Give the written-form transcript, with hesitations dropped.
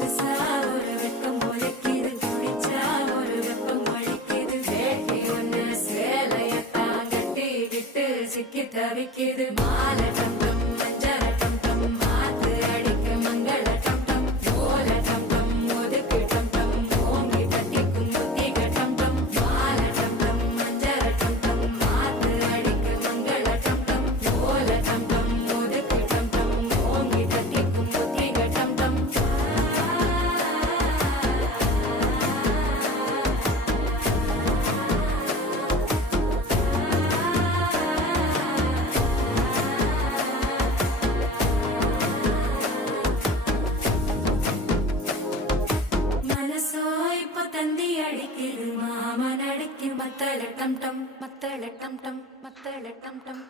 புதுசா ஒரு வெக்கம் முளைக்குது, குடிச்சா ஒரு வெப்பம் அடிக்குது. வேட்டி ஒண்ணு சேலையத்தான் கட்டிக்கிட்டு சிக்கி தவிக்குது. மாலை டம் டம் மஞ்சள டம் டம் மாத்து அடிக்க மங்கள டம் டம் ஓல டம் டம் ஒதுக்கு டம் டம் ஓங்கி தட்டிக்கும் புத்திக டம் டம். மாலை டம் டம் மஞ்சள டம் டம் மாத்து அடிக்க மங்கள டம் டம் ஓல டம் டம் ஒதுக்கு டம் டம் ஓங்கி தட்டிக்கும் புத்திக டம் டம். மனசோ இப்ப தந்தி அடிக்குது, மாமன் அடிக்கு மத்தள டம் டம் மத்தள டம் டம் மத்தள டம் டம்.